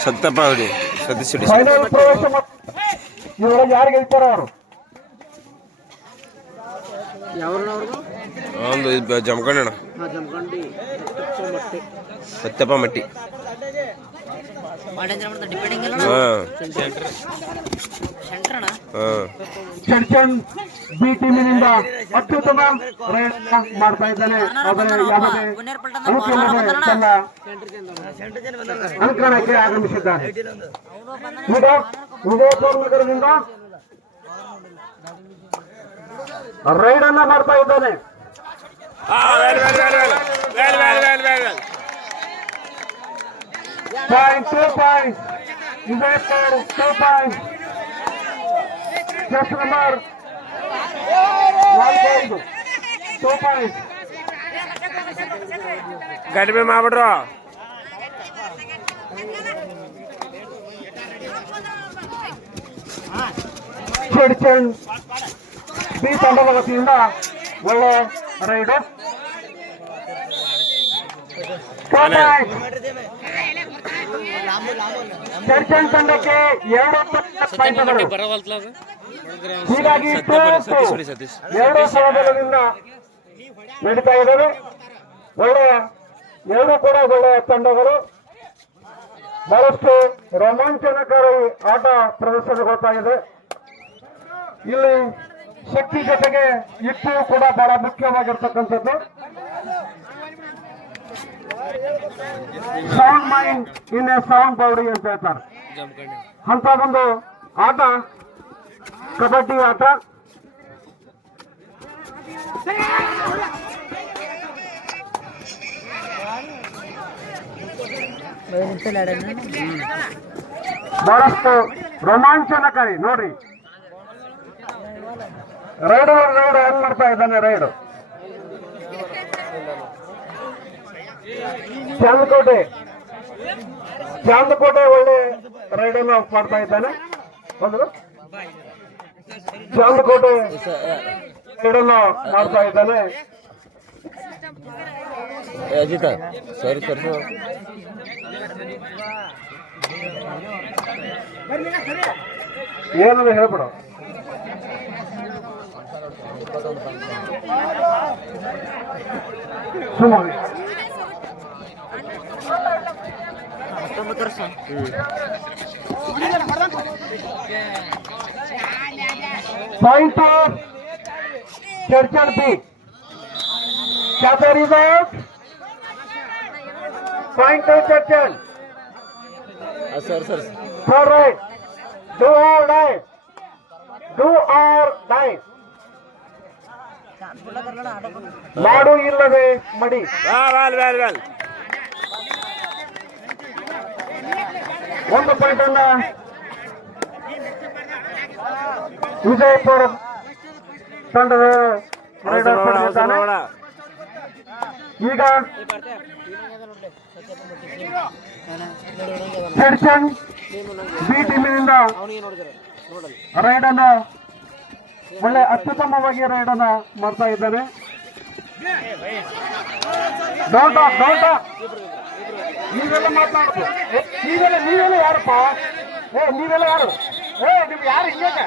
ಸತ್ತಪ್ಪ ಅವ್ರಿ ಸತೀಶ್ ಇವ್ರೊಳಗೆ ಯಾರು ಗೆಲ್ತಾರ ಅವರು? ಒಂದು ಜಮಖಂಡಣ ಸತ್ಯಪ್ಪ ಮಟ್ಟಿ. ಡಿಪೆಂಡಿಂಗ್ ಎಲ್ಲ ಹಾಂ. ಸೆಂಟ್ರ್ ಅಣ್ಣ ಹಾಂ. ಚಡ್ಚನ್ ಬಿ ಟೀಮಿನಿಂದ ಅತ್ಯುತ್ತಮ ಪ್ರಯತ್ನ ಮಾಡ್ತಾ ಇದ್ದಾನೆ. ಆದರೆ ಯಾವುದೇ ಈಗ ವಿಜಯಪುರ ನಗರದಿಂದ ರೈಡ್ ಅನ್ನ ಮಾಡ್ತಾ ಇದ್ದಾನೆ point to point Vijayapura to point just number ನಾಲ್ಕೈದು ಟೂ ಪಾಯಿಂಟ್ ಕಡಿಮೆ ಮಾಡ್ಬಿಡ್ರು ಚಡ್ಚನ್ ಬಿ ತಂಡದ ವತಿಯಿಂದ ಒಳ್ಳೆ ರೈಡು ಚರ್ಚನ್ ತಂಡಕ್ಕೆ ಎರಡು ಹೀಗಾಗಿ ಎರಡು ಸಮಬಲದಿಂದ ನಡೀತಾ ಇದ್ದಾವೆ. ಒಳ್ಳೆಯ ಎರಡು ಕೂಡ ಒಳ್ಳೆಯ ತಂಡಗಳು. ಬಹಳಷ್ಟು ರೋಮಾಂಚನಕಾರಿ ಆಟ ಪ್ರದರ್ಶನಗೊಳ್ತಾ ಇದೆ. ಇಲ್ಲಿ ಶಕ್ತಿ ಜೊತೆಗೆ ಇಟ್ಟು ಕೂಡ ಬಹಳ ಮುಖ್ಯವಾಗಿರ್ತಕ್ಕಂಥದ್ದು. Sound mind in a sound body ಅಂತ ಹೇಳ್ತಾರೆ. ಅಂತ ಒಂದು ಆಟ ಕಬಡ್ಡಿ ಆಟ. ಬಹಳಷ್ಟು ರೋಮಾಂಚನಕಾರಿ ನೋಡ್ರಿ. ರೈಡ್ ರೈಡ್ ಏನ್ ಮಾಡ್ತಾ ಇದ್ದಾನೆ ರೈಡ್ ಚಾಂದಕೋಟೆ. ಚಾಂದಕೋಟೆ ಒಳ್ಳೆ ರೈಡ್ ಅನ್ನು ಮಾಡ್ತಾ ಇದ್ದಾನೆ. ಹೌದು ಚಾಂದಕೋಟೆ ರೈಡ್ ಅನ್ನು ಮಾಡ್ತಾ ಇದ್ದಾನೆ. ಅಜಿತ ಸರಿ ತರ್ಸು ಏನಂದ್ರೆ ಹೇಳ್ಬಿಡು. ಹತ್ತೊಂಬತ್ತು ವರ್ಷ point Chadchan B category point Chadchan sir sir sir right do or die do or die ಮಾಡು ಇಲ್ಲವೇ ಮಡಿ ವ್ಯಾಲ್ ವ್ಯಾಲ್ ವ್ಯಾಲ್ ಒಂದು ಪಾಯಿಂಟ್ ಅನ್ನ ವಿಜಯಪುರ ತಂಡದ ರೈಡರ್ ಪಡೆದಿದ್ದಾನೆ ಈಗ ಚರ್ಚನ್ ಬಿ ಟೀಮಿನಿಂದ ರೈಡ್ ಅನ್ನ ಒಳ್ಳೆ ಅತ್ಯುತ್ತಮವಾಗಿ ರೈಡ್ ಮಾಡ್ತಾ ಇದ್ದಾನೆ ಡೋಂಟ ಡೋಂಟ ನೀವೆಲ್ಲ ಮಾತನಾಡುದು ನೀವೆಲ್ಲ ನೀವೆಲ್ಲ ಯಾರಪ್ಪ? ಏ, ನೀವೆಲ್ಲ ಯಾರು? ಏ, ನಿಮ್ಗೆ ಯಾರು ಹಿಂಗೆ?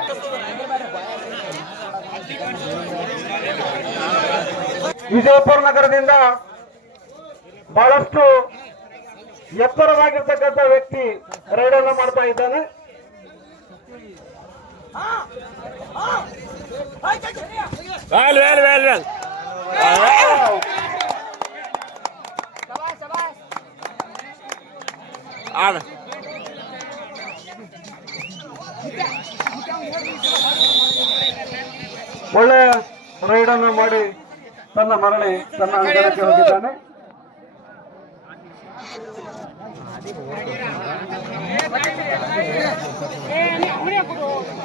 ವಿಜಯಪುರ ನಗರದಿಂದ ಬಹಳಷ್ಟು ಎತ್ತರವಾಗಿರ್ತಕ್ಕಂಥ ವ್ಯಕ್ತಿ ರೈಡ್ ಅನ್ನ ಮಾಡ್ತಾ ಇದ್ದಾನೆ. ವ್ಯಾಲ್ ವ್ಯಾಲ್ ವ್ಯಾಲ್ ವ್ಯಾಲ್ ಆಡ ಒಳ್ಳೆ ರೈಡ್ ಅನ್ನು ಮಾಡಿ ತನ್ನ ಮರಳಿ ತನ್ನ ಅಂಗಣಕ್ಕೆ ಹೋಗಿದ್ದಾನೆ ಚರ್ಚನ್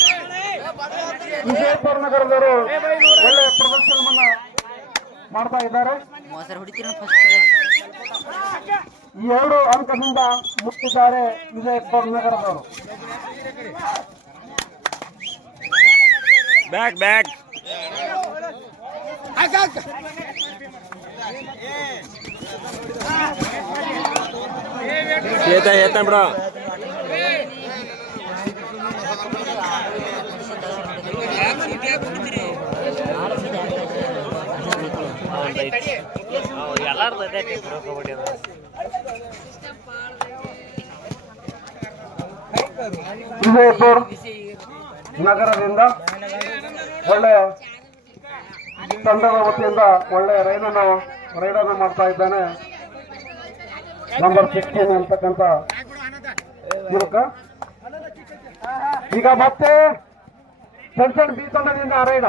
ವಿಜಯಪುರ ನಗರದವರು ಒಳ್ಳೆಯ ಪ್ರದರ್ಶನವನ್ನ ಮಾಡ್ತಾ ಇದ್ದಾರೆ. ಎರಡು ಅಂಕದಿಂದ ಮುಟ್ಟಿದ್ದಾರೆ ವಿಜಯಪುರ ನಗರದವರು ಬ್ಯಾಕ್ ಬ್ಯಾಕ್ ಏತ ಏತ ಬಿಡ. ವಿಜಯಪುರ ನಗರದಿಂದ ಒಳ್ಳೆ ತಂಡದ ವತಿಯಿಂದ ಒಳ್ಳೆ ರೈಲನ್ನು ರೈಡನ್ನು ಮಾಡ್ತಾ ಇದ್ದಾನೆ ನಂಬರ್ ಸಿಕ್ಸ್ಟೀನ್ ಅಂತಕ್ಕಂಥ ಈಗ ಮತ್ತೆ ಸಣ್ಣ ಸಣ್ಣ ಬಿ ತಂಡದಿಂದ ರೈಡ್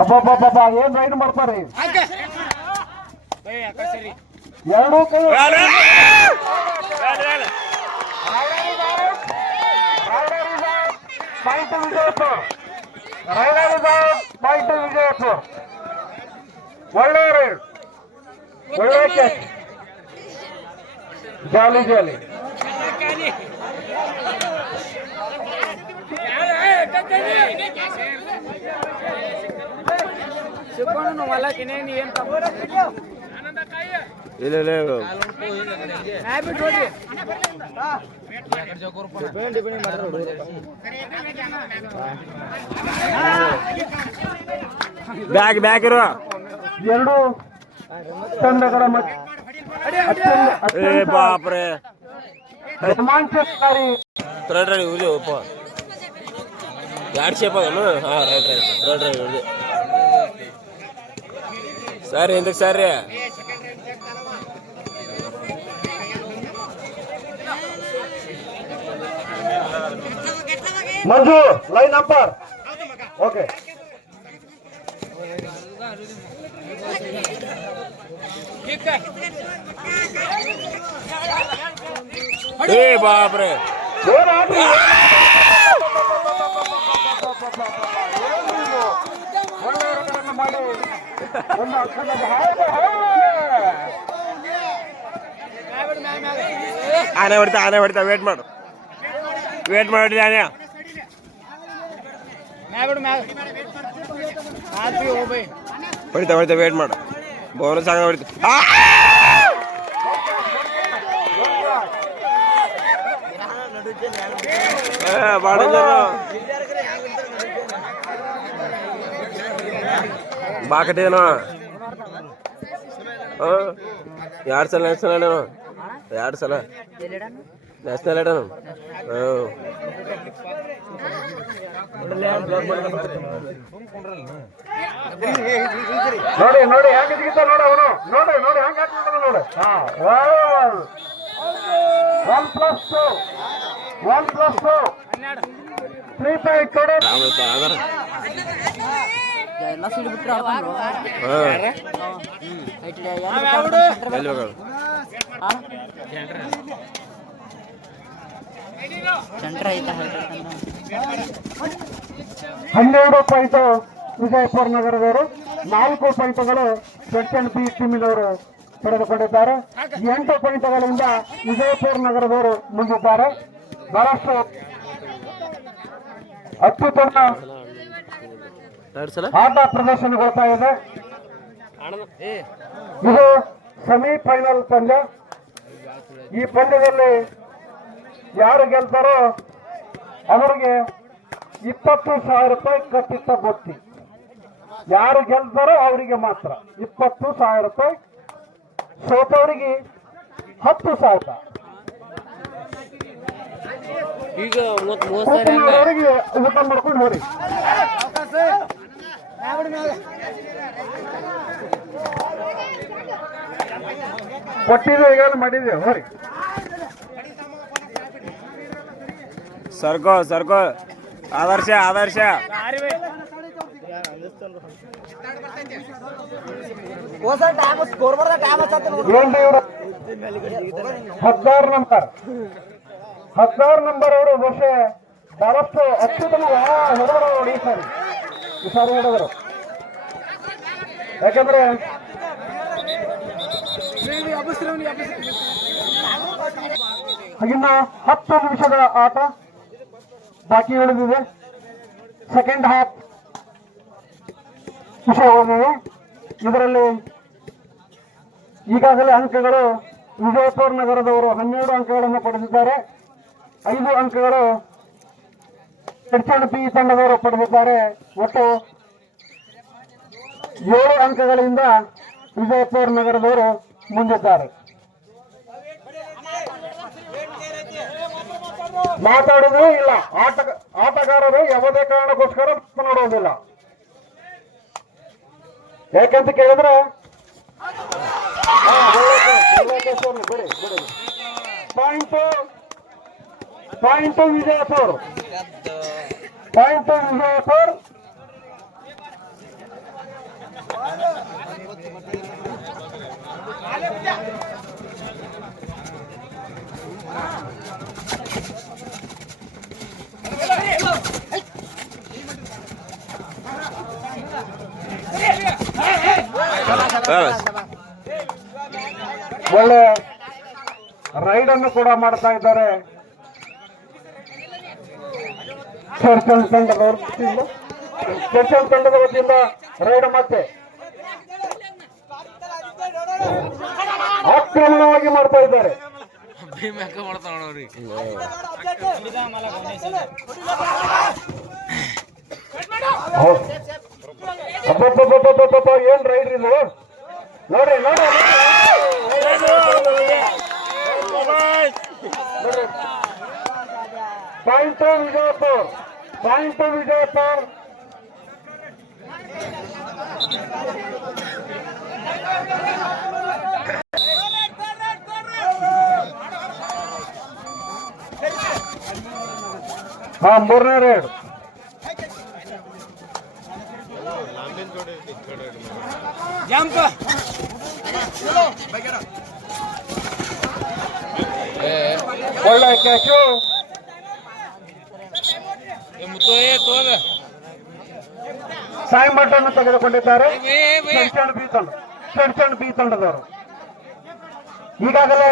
ಅಬ್ಬಬ್ಬಬ್ಬ ಏನ್ ರೈಡ್ ಮಾಡ್ತಾರೆ? ಎರಡೂ ಕೈ point Vijayapura. Raider point Vijayapura. ಒಳ್ಳೆ ರೈಡ್ ಒಳ್ಳೆ ಕ್ಯಾಚ್ ಜಾಲಿ ಜಾಲಿ ಇಲ್ಲ ಇಲ್ಲ ಬ್ಯಾಕ್ ಬ್ಯಾಕ್ ಇರು ಎರಡು ಉಳಿ ಒಪ್ಪ. ಎರಡು ಶೇಪ್ ಆಗನು? ಹಾಂ ರೈಟ್ ರೈಟ್ ಉಳಿ ಸರಿ ಎಂದಕ್ಕೆ ಸರಿ ಮಂಜು ಲೈನ್ ನಂಬರ್ ಓಕೆ ಏ ಬಾಪ್ರೆ ಏನ್ ಆಡ್ರಿ? ಒಳ್ಳೆ ರನ್ಗಳನ್ನು ಮಾಡಿ ಒಂದು ಅಂಕದಲ್ಲಿ ಹಾಯ್ದೆ, ಹಾಯ್ದೆ. ಆನೆ ಹೊಡಿತಾ ಆನೆ ಹೊಡಿತಾ ವೇಟ್ ಮಾಡು ವೇಟ್ ಮಾಡಿ ಆನೆ ಹೊಡಿತಾ ಹೊಡಿತಾ ವೇಟ್ ಮಾಡು ಬೋನಸ್ ಆಗ ಹೊಡಿತಾ ಆ! ಏ, ಬಾಳ ಜನ ಬಾಕಟೇನೋ ಹಾಂ ಎರಡು ಸಲ ನ್ಯಾಷನಲ್ ಆಡೋನು ಎರಡು ಸಲ ನ್ಯಾಷನಲ್ ಆಡೋನು ಹಾಂ ನೋಡಿ ನೋಡಿ ಹೆಂಗ ಜಿಗಿತ ನೋಡ ಅವನು ನೋಡಿ ನೋಡಿ ಹೆಂಗ ನೋಡಿ one plus two one plus two three point ಕೊಡು ಎಲ್ಲ ಸೀಡ್ ಬಿಟ್ರೆ ಆಡ್ಕೊಂಡು ಹಾಂ ಎಲ್ಲಿ ಬೇಕಾದ್ರು ಸೆಂಟ್ರ್ ಐತೆ ಹನ್ನೆರಡು ಪಾಯಿಂಟ್ ವಿಜಯಪುರ ನಗರದವರು ನಾಲ್ಕು ಪಾಯಿಂಟ್ಗಳು ಸೆಕೆಂಡ್ ಬಿ ಟೀಮಿನವರು ಪಡೆದುಕೊಂಡಿದ್ದಾರೆ. ಎಂಟು ಪಾಯಿಂಟ್ಗಳಿಂದ ವಿಜಯಪುರ ನಗರದವರು ಮುಂದಿದ್ದಾರೆ. ಬಹಳಷ್ಟು ಅತ್ಯುತ್ತಮ ಆಟ ಪ್ರದರ್ಶನಗೊಳ್ತಾ ಇದೆ. ಇದು ಸೆಮಿಫೈನಲ್ ಪಂದ್ಯ. ಈ ಪಂದ್ಯದಲ್ಲಿ ಯಾರು ಗೆಲ್ತಾರೋ ಅವರಿಗೆ ಇಪ್ಪತ್ತು ಸಾವಿರ ರೂಪಾಯಿ ಕಟ್ಟಿಟ್ಟ ಬೊತ್ತಿ ಯಾರು ಗೆಲ್ತಾರೋ ಅವರಿಗೆ ಮಾತ್ರ ಇಪ್ಪತ್ತು ಸಾವಿರ ರೂಪಾಯಿ. ಸೋತವರಿಗೆ ಹತ್ತು ಸಾವಿರ. ಈಗ ಊಟ ಮಾಡ್ಕೊಂಡು ಹೋರಿ. ಕೊಟ್ಟಿದ್ದೇವೆ ಈಗ ಮಾಡಿದ್ದೇವೆ ಹೋರಿ. ಸರ್ಕೋ ಸರ್ಕೋ. ಆದರ್ಶ ಆದರ್ಶ. ಹದಿನಾರು ನಂಬರ್. ಹದಿನಾರು ನಂಬರ್ ಅವರು ಬಹುಶಃ ಬಹಳಷ್ಟು ಅತ್ಯುತ್ತಮ ಹೊಡೆದರು ನೋಡಿ ಸರ್. ಈ ಸಾರಿ ಹೊಡೆದರು ಯಾಕಂದ್ರೆ ಹತ್ತು ನಿಮಿಷದ ಆಟ. ಬಾಕಿ ಉಳಿದಿದೆ. ಸೆಕೆಂಡ್ ಹಾಫ್ ವಿಷಯವಾಗಿದೆ. ಇದರಲ್ಲಿ ಈಗಾಗಲೇ ಅಂಕಗಳು ವಿಜಯಪುರ ನಗರದವರು ಹನ್ನೆರಡು ಅಂಕಗಳನ್ನು ಪಡೆದಿದ್ದಾರೆ. ಐದು ಅಂಕಗಳು ಪಿ ತಂಡದವರು ಪಡೆದಿದ್ದಾರೆ. ಒಟ್ಟು ಏಳು ಅಂಕಗಳಿಂದ ವಿಜಯಪುರ ನಗರದವರು ಮುಂದಿದ್ದಾರೆ. ಮಾತಾಡುವುದೂ ಇಲ್ಲ. ಆಟ ಆಟಗಾರರು ಯಾವುದೇ ಕಾರಣಕ್ಕೋಸ್ಕರ ಮಾತನಾಡುವುದಿಲ್ಲ. ಯಾಕಂತ ಕೇಳಿದ್ರೆ point point Vijayapur. Point Vijayapur. ಒಳ್ಳೆ ರೈಡ್ ಅನ್ನು ಕೂಡ ಮಾಡ್ತಾ ಇದ್ದಾರೆ. ಚರ್ಚಲ್ ತಂಡದ ವತಿಯಿಂದ ಚರ್ಚಲ್ ತಂಡದ ವತಿಯಿಂದ ರೈಡ್ ಮತ್ತೆ. ಆಕ್ರಮಣವಾಗಿ ಮಾಡ್ತಾ ಇದ್ದಾರೆ. ಹೌದು. ಅಬ್ಬಬ್ಬಬ್ಬಬ್ಬಬ್ಬಬ್ಬ, ಏನ್ ರೈಡ್ ಇದು ನೋಡ್ರಿ ನೋಡ್ರಿ ಪಾಯಿಂಟ್ ವಿಜಯಪುರ್ ಪಾಯಿಂಟ್ ವಿಜಯಪುರ್ ಹಾ ಮೂರನೇ ರೇಡ್ ಒಳ್ಳೆ ಕ್ಯಾಶು ಸಾಯಿ ಮಟ್ಟನ್ನು ತೆಗೆದುಕೊಂಡಿದ್ದಾರೆ ಚರ್ಚಣ್ ಬಿ ತಂಡ ಚರ್ಚಣ್ ಬಿ ತಂಡದವರು ಈಗಾಗಲೇ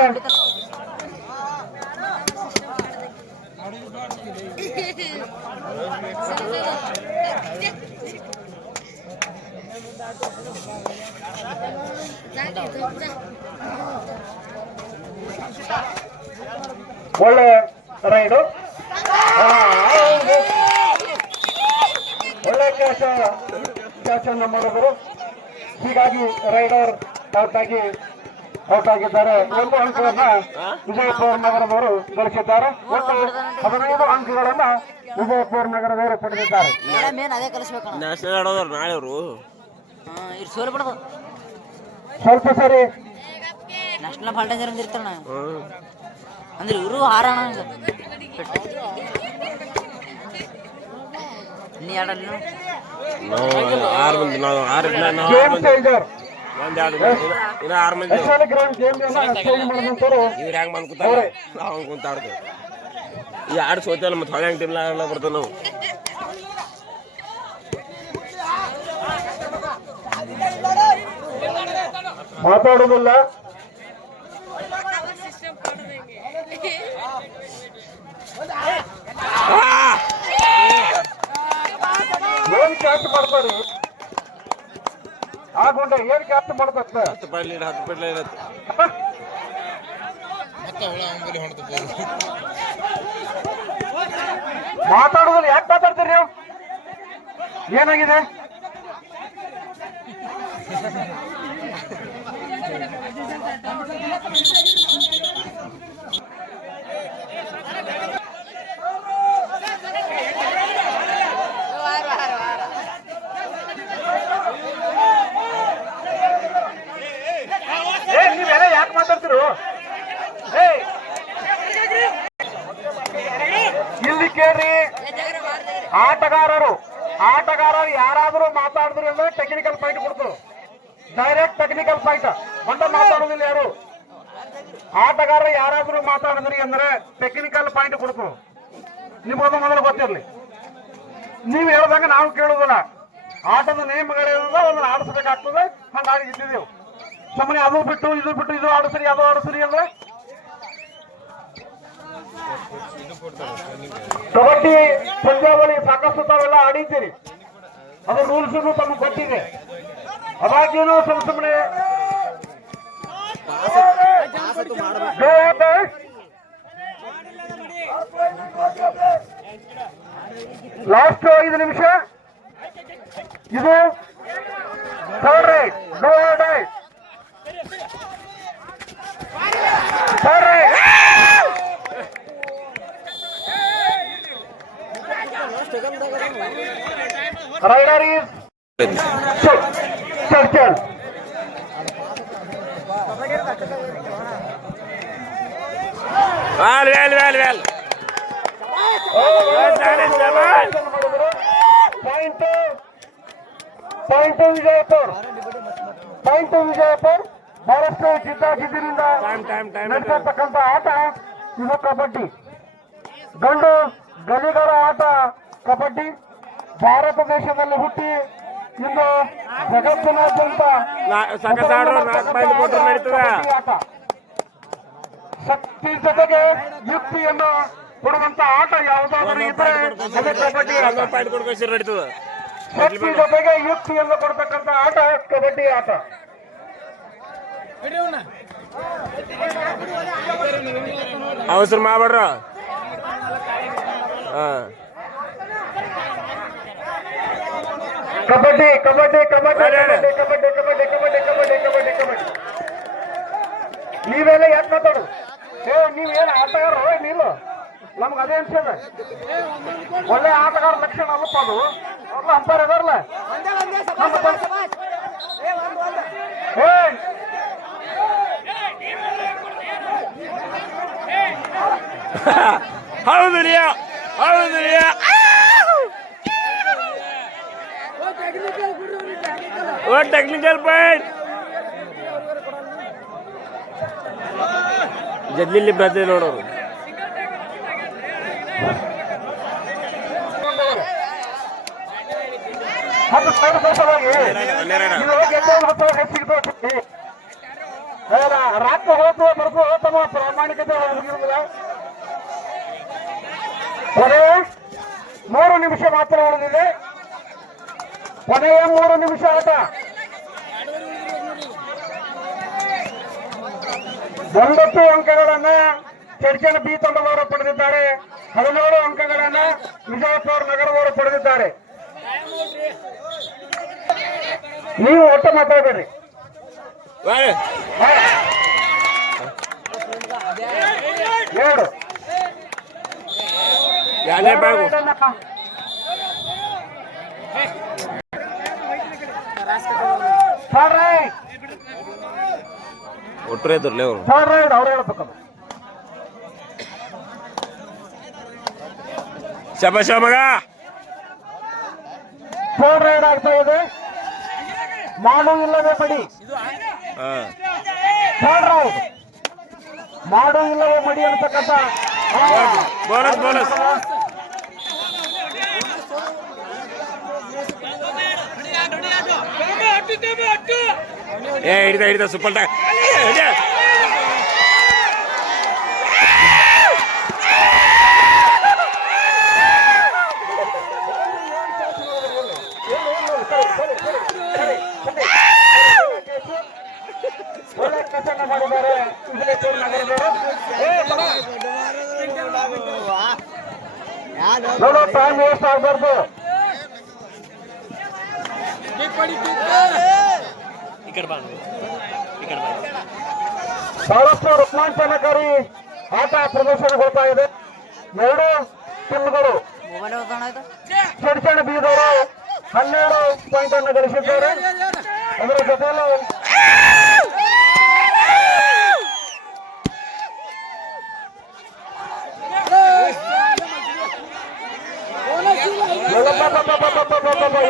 ಒಳ್ಳೆ ರೈಡು. ಒಳ್ಳೆ ಕ್ಯಾಶ. ಕ್ಯಾಚ್ ಅನ್ನು ಮಾಡಿದ್ರು. ಹೀಗಾಗಿ ರೈಡರ್ ಔಟ್ ಆಗಿ ಔಟ್ ಆಗಿದ್ದಾರೆ ಒಂದು ಅಂಕವನ್ನ ವಿಜಯಪುರ ನಗರದವರು ಗಳಿಸಿದ್ದಾರೆ. ಒಟ್ಟು ಹದಿನೈದು ಅಂಕಗಳನ್ನ ವಿಜಯಪುರ ನಗರದವರು ಪಡೆದಿದ್ದಾರೆ. ಸೋಲ್ ಬಿಡೋದು. ಸ್ವಲ್ಪ ಸರಿ. ನ್ಯಾಷನಲ್ ಫಾಲ್ಟೇಜರ್ ಅಂತ ಅಂದ್ರೆ ಇವರು ಹಾರಣ ನೀ ಆಡಲ್ಲ ನಾವು ಆರು ಮಂದಿ ನಾವು ಆರು ನಾವು ಮಂದಿ. ಎರಡು ಇನ್ನ- ಆರು ಮಂದಿ. ಇವ್ರು ಹೆಂಗ್ ಬಂದ್ ಕೂತಾರ? ನಾವು ಹಂಗ್ ಈ ಆಡ್ ಸೋತಲ್ಲ ಮತ್ತೆ ಹೊಳೆ ಹೆಂಗ್ ಟೀಮ್ ಆಡಲ್ಲ ಬರ್ತಾವ ನಾವು. ಮಾತಾಡುವುದಿಲ್ಲ. ಏನ್ ಕ್ಯಾಪ್ಟ್ ಮಾಡ್ತಾರೆ? ಆ ಗುಂಡ ಏನ್ ಕ್ಯಾಪ್ಟ್ ಮಾಡ್ತಾರೆ? ಹತ್ತು ಲೀಡ್ ಹತ್ತು ಪಾಯಿಂಟ್ ಲೀಡ್ ಮಾತಾಡುದಿಲ್ಲ ಯಾಕೆ ಮಾತಾಡ್ತೀರಿ ನೀವು? ಏನಾಗಿದೆ ಏ ನೀವೆಲ್ಲ ಯಾಕೆ ಮಾತಾಡ್ತಿರು ಏ ಇಲ್ಲಿ ಕೇಳ್ರಿ. ಆಟಗಾರರು ಆಟಗಾರರು ಯಾರಾದರೂ ಮಾತಾಡಿದ್ರು ಅಂದ್ರೆ ಟೆಕ್ನಿಕಲ್ ಪಾಯಿಂಟ್ ಕೊಡ್ತು. ಡೈರೆಕ್ಟ್ ಟೆಕ್ನಿಕಲ್ ಪಾಯಿಂಟ್ ಒಂದ ಮಾತಾಡೋದಿಲ್ಲ ಯಾರು? ಆಟಗಾರ ಯಾರಾದ್ರೂ ಮಾತಾಡಿದ್ರಿ ಅಂದ್ರೆ ಟೆಕ್ನಿಕಲ್ ಪಾಯಿಂಟ್ ಕೊಡ್ತು. ನಿಮ್ಗೊಂದು ಮೊದಲು ಗೊತ್ತಿರ್ಲಿ. ನೀವು ಹೇಳ್ದಂಗ ನಾವು ಕೇಳುದಿಲ್ಲ. ಆಟದ ನಿಯಮಗಳೇನದ ಅದನ್ನ ಆಡಿಸ್ಬೇಕಾಗ್ತದೆ, ಹಂಗಾಗಿ ಇದ್ದಿದ್ದೇವು ಸುಮ್ಮನೆ ಅದು ಬಿಟ್ಟು, ಇದು ಬಿಟ್ಟು, ಇದು ಆಡಿಸ್ರಿ, ಅದು ಆಡಿಸ್ರಿ ಅಂದ್ರೆ? ಕಬಡ್ಡಿ, ಪಂದ್ಯಾವಳಿ ಸಾಕಷ್ಟು ತಾವೆಲ್ಲ ಆಡಿದ್ದೀರಿ. ಅದು ರೂಲ್ಸ್ ತಮಗೆ ಗೊತ್ತಿದೆ. ಅದಾಗ್ಯೂ ಸುಮ್ ಸುಮ್ಮನೆ ಲಾಸ್ಟ್ ಐದು ನಿಮಿಷ. ಇದು third right no right third right raider is ಚರ್ಚಲ್ well well well well point point Vijayapur point Vijayapur ಬಹಳಷ್ಟು ನಡೆಸತಕ್ಕಂತ ಆಟ ಇದು ಕಬಡ್ಡಿ. ಗಂಡು ಗಲಿಗರ ಆಟ ಕಬಡ್ಡಿ. ಭಾರತ ದೇಶದಲ್ಲಿ ಹುಟ್ಟಿ ಇಂದು ಜಗತ್ತಿನಾದ್ಯಂತ ಶಕ್ತಿ ಜೊತೆಗೆ ಯುಕ್ತಿಯನ್ನು ಕೊಡುವಂತ ಆಟ ಯಾವುದಾದ್ರೂ ಇದ್ರೆ ಅದು ಕಬಡ್ಡಿ ಶಕ್ತಿ ಜೊತೆಗೆ ಯುಕ್ತಿಯನ್ನು ಕೊಡ್ತಕ್ಕಂತ ಆಟ ಕಬಡ್ಡಿ ಆಟ. ಅವಸರ ಮಾಡ್ಬೇಡ್ರ? ಹಾ. ಕಬಡ್ಡಿ ಕಬಡ್ಡಿ ಕಬಡ್ಡಿ ಅದೇ. ಕಬಡ್ಡಿ ಕಬಡ್ಡಿ ಕಬಡ್ಡಿ ಕಬಡ್ಡಿ ಕಬಡ್ಡಿ ಕಬಡ್ಡಿ ನೀವೆಲ್ಲ ಯಾಕೆ ಮಾತಾಡು ಏ ನೀವೇನು ಆಟಗಾರ ನೀನು. ನಮ್ಗೆ ಅದೇ ಅನ್ಸದ ಒಳ್ಳೆ ಆಟಗಾರ ಲಕ್ಷಣ ಅಲ್ಲಪ್ಪ ಅದು. ಅವ್ರಲ್ಲ ಅಂಪೈರ್ ಅದಾರಲ್ಲ. ಏ ಹೌದು ರಿಯಾ ಹೌದು ರಿಯಾ ಓ ಟೆಕ್ನಿಕಲ್ ಪಾಯಿಂಟ್ ಜಡ್ಲಿಲ್ಲಿ ಬರ್ತದೆ ನೋಡೋರು ಅದು ಸಣ್ಣ ಸೊಸವಾಗಿ ಅಲ್ಲೇರೇನ? ಇದು ಹೋಗಿ ಎದ್ದೋದು ಹೊತ್ತು ಹೆಚ್ಚಿಗೆ ಕೊನೆಯ ಮೂರು ನಿಮಿಷ ಮಾತ್ರ ಉಳಿದಿದೆ. ಕೊನೆಯ ಮೂರು ನಿಮಿಷ ಆಟ ಒಂಬತ್ತು ಅಂಕಗಳನ್ನ ಚರ್ಚನ ಬಿ ತಂಡದವರು ಪಡೆದಿದ್ದಾರೆ. ಹದಿನೇಳು ಅಂಕಗಳನ್ನ ವಿಜಯಪುರ ನಗರದವರು ಪಡೆದಿದ್ದಾರೆ. ನೀವು ಒಟ್ಟು ಮಾತಾಡಬೇಡಿ. ಎರಡು. ಯಾರೇ ರೈಟ್ ಒಟ್ಟರೆ ಇದ್ರಲ್ಲ ಅವರು. ಶಬಾಷ ಮಗ. ಥರ್ಡ್ ರೈಡ್ ಆಗ್ತಾ ಇದೆ ಮಾಡು ಇಲ್ಲವೇ ಮಡಿ ಹಾ. ಥರ್ಡ್ ರೈಡ್ ಮಾಡು ಇಲ್ಲವೇ ಮಡಿ ಅಂತಕ್ಕಂಥ ಬೋನಸ್ ಬೋನಸ್. ಏ ಹಿಡಿದ ಹಿಡಿದ ಸೂಪರ್ ಪಾಯಿಂಟ್ ಅನ್ನು ಗಳಿಸಿದ್ದಾರೆ ಅದರ ಜೊತೆಯಲ್ಲ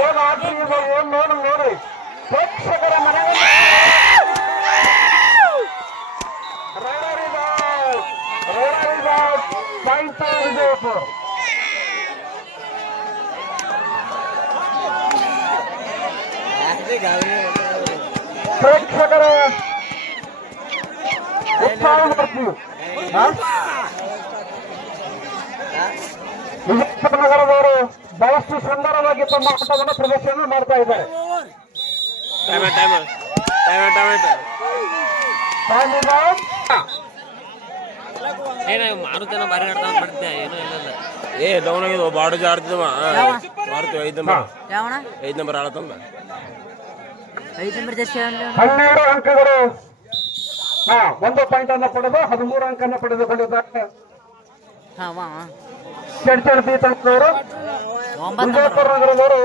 ಏನು ಆಡ್ತೀವಿ ಏನು ಪ್ರೇಕ್ಷಕರ ಉತ್ಸಾಹ ಮಾಡ್ತೀವಿ ಹಾ? ನಗರದವರು ಬಹಳಷ್ಟು ಸುಂದರವಾಗಿ ತಮ್ಮ ಆಟವನ್ನು ಪ್ರದರ್ಶನ ಮಾಡ್ತಾ ಇದ್ದಾರೆ. ಟೈಮ್ ಟೈಮ್ ಟೈಮ್ ಟೈಮ್ ಏನ ಮಾರುತನ ಬಾರಿ ಆಡ್ತಾನ ಮಾಡ್ತಿದ್ದೆ ಏನೂ ಇಲ್ಲ ಏ ಡೌನ್ ಆಗಿದ್ವು ಬಾಡು ಜಾಡ್ತಿದ್ವ ಮಾರುತಿ ಐದು ನಂಬರ್ ಐದು ನಂಬರ್ ಜರ್ಸಿ ಹನ್ನೆರಡು ಅಂಕಗಳು. ಹಾ ಒಂದು ಪಾಯಿಂಟ್ ಅನ್ನ ಪಡೆದು ಹದಿಮೂರು ಅಂಕನ್ನು ಪಡೆದುಕೊಂಡಿದ್ದಾರೆ. ಚಡ್ಚಡ್ತಿ ತಂಡದವರು ಒಂಬತ್ತು ವಿಜಯಪುರ ನಗರದವರು.